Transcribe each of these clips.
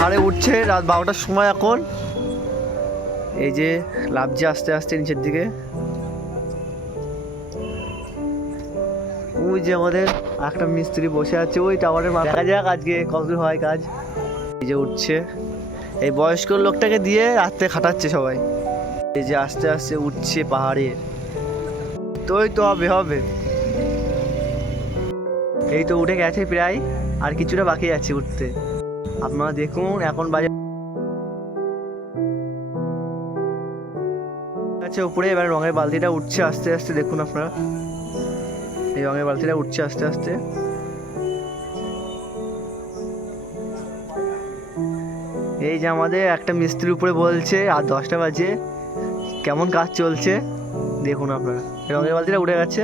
পাহাড়ে উঠছে রাত 12টার সময় এখন। এই যে লাফছে আস্তে আস্তে নিচের দিকে। ওই যে আমাদের একটা মিস্ত্রি বসে আছে ওই টাওয়ারের মাথায়। দেখা যাক আজকে কতদূর হয় কাজ। এই যে উঠছে, এই বয়স্ক লোকটাকে দিয়ে রাত্রে খাটাচ্ছে সবাই। এই যে আস্তে আস্তে উঠছে পাহাড়ে, তোই তো হবে হবে। এই তো উঠে গেছে প্রায়, আর কিছুটা বাকি আছে উঠতে। আপনারা দেখুন এখন বাজে আছে উপরে। এবার রঙের বালতিটা উঠছে আস্তে আস্তে, দেখুন আপনারা এই রঙের বালতিটা উঠছে আস্তে আস্তে। এই যে আমাদের একটা মিস্ত্রি উপরে বলছে আর 10টা বাজে, কেমন কাজ চলছে দেখুন আপনারা। রঙের বালতিটা উঠে গেছে,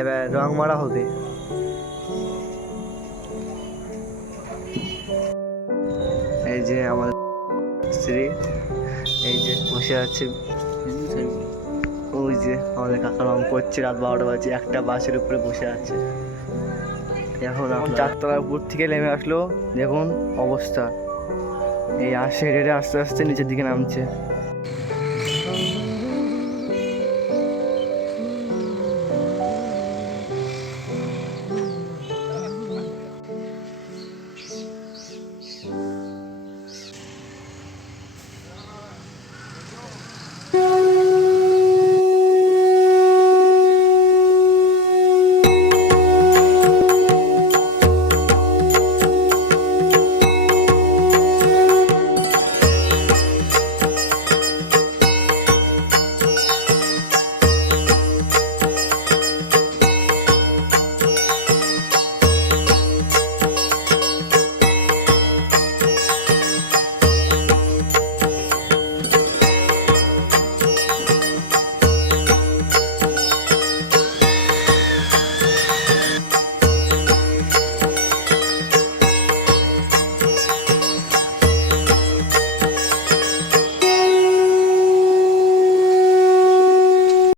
এবার রং মারা হবে। এই যে আমাদের মিস্ত্রি এই যে বসে আছে। ওই যে আমাদের কাকা রং করছে, রাত 12টা বাজে, একটা বাসের উপরে বসে আছে। এখন 4তলার উপর থেকে নেমে আসলো, দেখুন অবস্থা। এই আসছে হেঁটে আস্তে আস্তে নিচের দিকে নামছে।